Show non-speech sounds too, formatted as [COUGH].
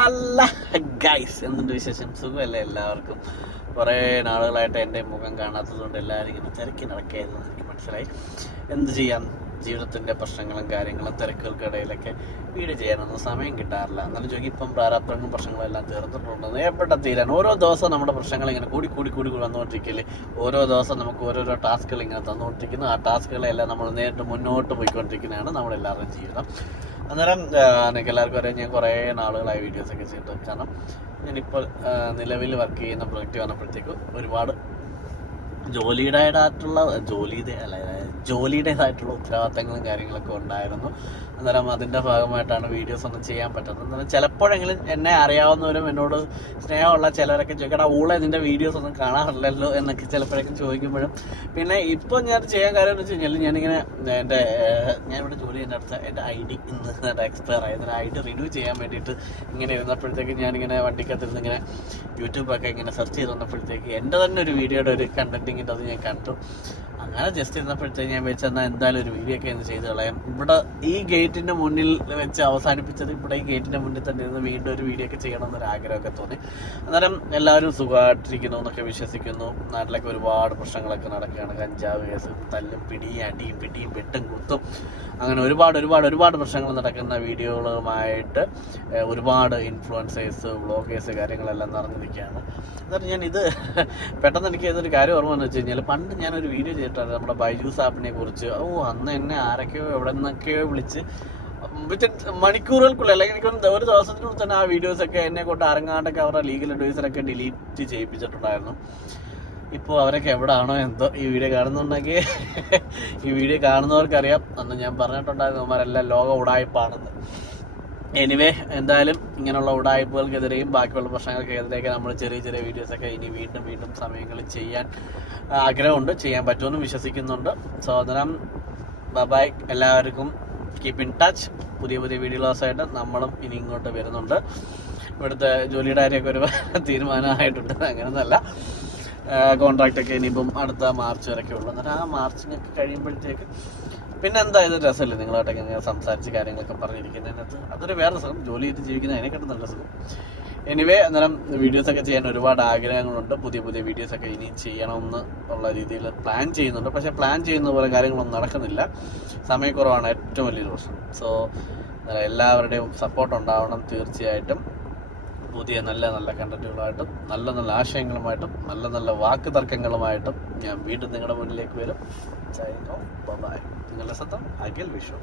അല്ല ഗൈസ് എന്തുണ്ട് വിശേഷം? സുഖമല്ലേ എല്ലാവർക്കും? കുറേ നാളുകളായിട്ട് എന്റെ മുഖം കാണാത്തതുകൊണ്ട് എല്ലാവരും ഇങ്ങനെ തിരക്കി നടക്കുകയായിരുന്നു. എനിക്ക് മനസ്സിലായി. എന്ത് ചെയ്യാം? ജീവിതത്തിന്റെ പ്രശ്നങ്ങളും കാര്യങ്ങളും തിരക്കുകൾക്കിടയിലൊക്കെ വീട് ചെയ്യാനൊന്നും സമയം കിട്ടാറില്ല. എന്നാലും ചോദിക്കും ഇപ്പം പ്രാരാബ്ദങ്ങളും പ്രശ്നങ്ങളും എല്ലാം തീർന്നിട്ടുണ്ട്. എപ്പോഴത്തെ തീരാൻ ഓരോ ദിവസം നമ്മുടെ പ്രശ്നങ്ങൾ ഇങ്ങനെ കൂടി കൂടി കൂടി കൂടി വന്നുകൊണ്ടിരിക്കില്ലേ ഓരോ ദിവസം നമുക്ക് ഓരോരോ ടാസ്കുകൾ ഇങ്ങനെ തന്നുകൊണ്ടിരിക്കുന്നു. ആ ടാസ്കുകളെല്ലാം നമ്മൾ നേരിട്ട് മുന്നോട്ട് പോയിക്കൊണ്ടിരിക്കുന്നതാണ് നമ്മളെല്ലാവരുടെയും ജീവിതം. അന്നേരം എനിക്ക് എല്ലാവർക്കും അറിയാം ഞാൻ കുറേ നാളുകളായി വീഡിയോസൊക്കെ ചെയ്തിട്ട് കാരണം ഞാനിപ്പോൾ നിലവിൽ വർക്ക് ചെയ്യുന്ന പ്രൊജക്റ്റ് വന്നപ്പോഴത്തേക്കും ഒരുപാട് ജോലിയുടേതായിട്ടുള്ള ജോലിയുടെ അല്ല ജോലിയുടേതായിട്ടുള്ള ഉത്തരവാദിത്തങ്ങളും കാര്യങ്ങളൊക്കെ ഉണ്ടായിരുന്നു. അന്നേരം അതിന്റെ ഭാഗമായിട്ടാണ് വീഡിയോസ് ഒന്നും ചെയ്യാൻ പറ്റുന്നത് അന്നേരം ചിലപ്പോഴെങ്കിലും എന്നെ അറിയാവുന്നവരും എന്നോട് സ്നേഹമുള്ള ചിലരൊക്കെ ചോദിക്കടാ ഊളെ നിന്റെ വീഡിയോസ് ഒന്നും കാണാറില്ലല്ലോ? എന്നൊക്കെ ചിലപ്പോഴൊക്കെ ചോദിക്കുമ്പോഴും. പിന്നെ ഇപ്പോൾ ഞാൻ ചെയ്യാൻ കാര്യം എന്ന് വെച്ച് കഴിഞ്ഞാൽ ഞാനിങ്ങനെ എന്റെ ഞാനിവിടെ ജോലി ചെയ്യുന്ന അടുത്ത് എന്റെ ഐ ഡി ഇന്ന് എന്റെ എക്സ്പയർ ആയി. ഐ ഡി റിന്യൂ ചെയ്യാൻ വേണ്ടിയിട്ട് ഇങ്ങനെ ഇരുന്നപ്പോഴത്തേക്ക് ഞാനിങ്ങനെ വണ്ടിക്കകത്തിരുന്ന് ഇങ്ങനെ യൂട്യൂബൊക്കെ ഇങ്ങനെ സെർച്ച് ചെയ്ത് വന്നപ്പോഴത്തേക്ക് എന്റെ തന്നെ ഒരു വീഡിയോയുടെ ഒരു കണ്ടന്റിങ്ങിന്റെ അത് ഞാൻ കണ്ടു അങ്ങനെ ജസ്റ്റ് ഇരുന്നപ്പോഴത്തേക്ക് ഞാൻ വെച്ചെന്നാൽ എന്തായാലും ഒരു വീഡിയോ ഒക്കെ ഒന്ന് ചെയ്ത് കളയാം. ഇവിടെ ഈ ഗേറ്റിന്റെ മുന്നിൽ വെച്ച് അവസാനിപ്പിച്ചത് ഇവിടെ ഈ ഗേറ്റിന്റെ മുന്നിൽ തന്നെ ഇരുന്ന് വീണ്ടും ഒരു വീഡിയോ ഒക്കെ ചെയ്യണം എന്നൊരു ആഗ്രഹമൊക്കെ തോന്നി. അന്നേരം എല്ലാവരും സുഖമായിട്ടിരിക്കുന്നു എന്നൊക്കെ വിശ്വസിക്കുന്നു. നാട്ടിലൊക്കെ ഒരുപാട് പ്രശ്നങ്ങളൊക്കെ നടക്കുകയാണ്. കഞ്ചാവ് കേസ് തല്ലും പിടിയും അടിയും പിടിയും വെട്ടും കുത്തും. അങ്ങനെ ഒരുപാട് ഒരുപാട് ഒരുപാട് പ്രശ്നങ്ങൾ നടക്കുന്ന വീഡിയോകളുമായിട്ട് ഒരുപാട് ഇൻഫ്ലുവൻസേഴ്സ് വ്ളോഗേഴ്സ് കാര്യങ്ങളെല്ലാം നിറഞ്ഞിരിക്കുകയാണ്. എന്നിട്ട് ഞാൻ ഇത് [LAUGHS] പെട്ടെന്ന് എനിക്ക് ഇതൊരു കാര്യം ഓർമ്മ വെച്ച് കഴിഞ്ഞാൽ പണ്ട് ഞാനൊരു വീഡിയോ ചെയ്തിട്ടാണ് നമ്മുടെ ബൈജൂസ് ആപ്പിനെ കുറിച്ച്. ഓ അന്ന് എന്നെ ആരൊക്കെയോ എവിടെ നിന്നൊക്കെയോ വിളിച്ച് മണിക്കൂറുകൾക്കുള്ള അല്ലെങ്കിൽ എനിക്ക് ഒരു ദിവസത്തിനുള്ളിൽ തന്നെ ആ വീഡിയോസൊക്കെ എന്നെ കൊണ്ട് അരങ്ങാണ്ടൊക്കെ അവരുടെ ലീഗൽ അഡ്വൈസറൊക്കെ ഡിലീറ്റ് ചെയ്യിപ്പിച്ചിട്ടുണ്ടായിരുന്നു. ഇപ്പോൾ അവരൊക്കെ എവിടാണോ എന്തോ ഈ വീഡിയോ കാണുന്നുണ്ടെങ്കിൽ ഈ വീഡിയോ കാണുന്നവർക്കറിയാം. അന്ന് ഞാൻ പറഞ്ഞിട്ടുണ്ടായിരുന്നു അവന്മാരെല്ലാം ലോക ഉടായ്പാണെന്ന് എനിവേ എന്തായാലും ഇങ്ങനെയുള്ള ഉടായ്പകൾക്കെതിരെയും ബാക്കിയുള്ള പ്രശ്നങ്ങൾക്കെതിരെയൊക്കെ നമ്മൾ ചെറിയ ചെറിയ വീഡിയോസൊക്കെ ഇനി വീണ്ടും വീണ്ടും സമയങ്ങളിൽ ചെയ്യാൻ ആഗ്രഹമുണ്ട്. ചെയ്യാൻ പറ്റുമെന്ന് വിശ്വസിക്കുന്നുണ്ട്. സഹോദരം ബബായ് എല്ലാവർക്കും കീപ്പ് ഇൻ ടച്ച് പുതിയ പുതിയ വീഡിയോസായിട്ട് നമ്മളും ഇനി ഇങ്ങോട്ട് വരുന്നുണ്ട്. ഇവിടുത്തെ ജോലിയുടെ കാര്യമൊക്കെ ഒരു [LAUGHS] തീരുമാനമായിട്ടുണ്ട്. അങ്ങനെയൊന്നല്ല കോൺട്രാക്റ്റൊക്കെ ഇനിയിപ്പം അടുത്ത മാർച്ച് വരെയൊക്കെ ഉള്ളൂ. എന്നിട്ട് ആ മാർച്ചിനൊക്കെ കഴിയുമ്പോഴത്തേക്ക് പിന്നെ എന്താ ഇത് രസമല്ലേ? നിങ്ങളായിട്ടൊക്കെ ഇങ്ങനെ സംസാരിച്ച് കാര്യങ്ങളൊക്കെ പറഞ്ഞിരിക്കുന്നതിനകത്ത്. അതൊരു വേറെ സുഖം ജോലി ചെയ്ത് ജീവിക്കുന്ന അതിനെക്കാട്ടും നല്ല സുഖം എനിവേ അന്നേരം വീഡിയോസ് ഒക്കെ ചെയ്യാൻ ഒരുപാട് ആഗ്രഹങ്ങളുണ്ട്. പുതിയ പുതിയ വീഡിയോസ് ഒക്കെ ഇനിയും ചെയ്യണമെന്ന് ഉള്ള രീതിയിൽ പ്ലാൻ ചെയ്യുന്നുണ്ട്. പക്ഷേ പ്ലാൻ ചെയ്യുന്ന പോലെ കാര്യങ്ങളൊന്നും നടക്കുന്നില്ല. സമയക്കുറവാണ് ഏറ്റവും വലിയൊരു പ്രശ്നം. സോ എല്ലാവരുടെയും സപ്പോർട്ട് ഉണ്ടാവണം തീർച്ചയായിട്ടും. പുതിയ നല്ല നല്ല കണ്ടന്റുകളായിട്ടും നല്ല നല്ല ആശയങ്ങളുമായിട്ടും നല്ല നല്ല വാക്ക് തർക്കങ്ങളുമായിട്ടും ഞാൻ വീണ്ടും നിങ്ങളുടെ മുന്നിലേക്ക് വരും. ബൈ നിങ്ങളുടെ സ്വന്തം അഖിൽ വിഷു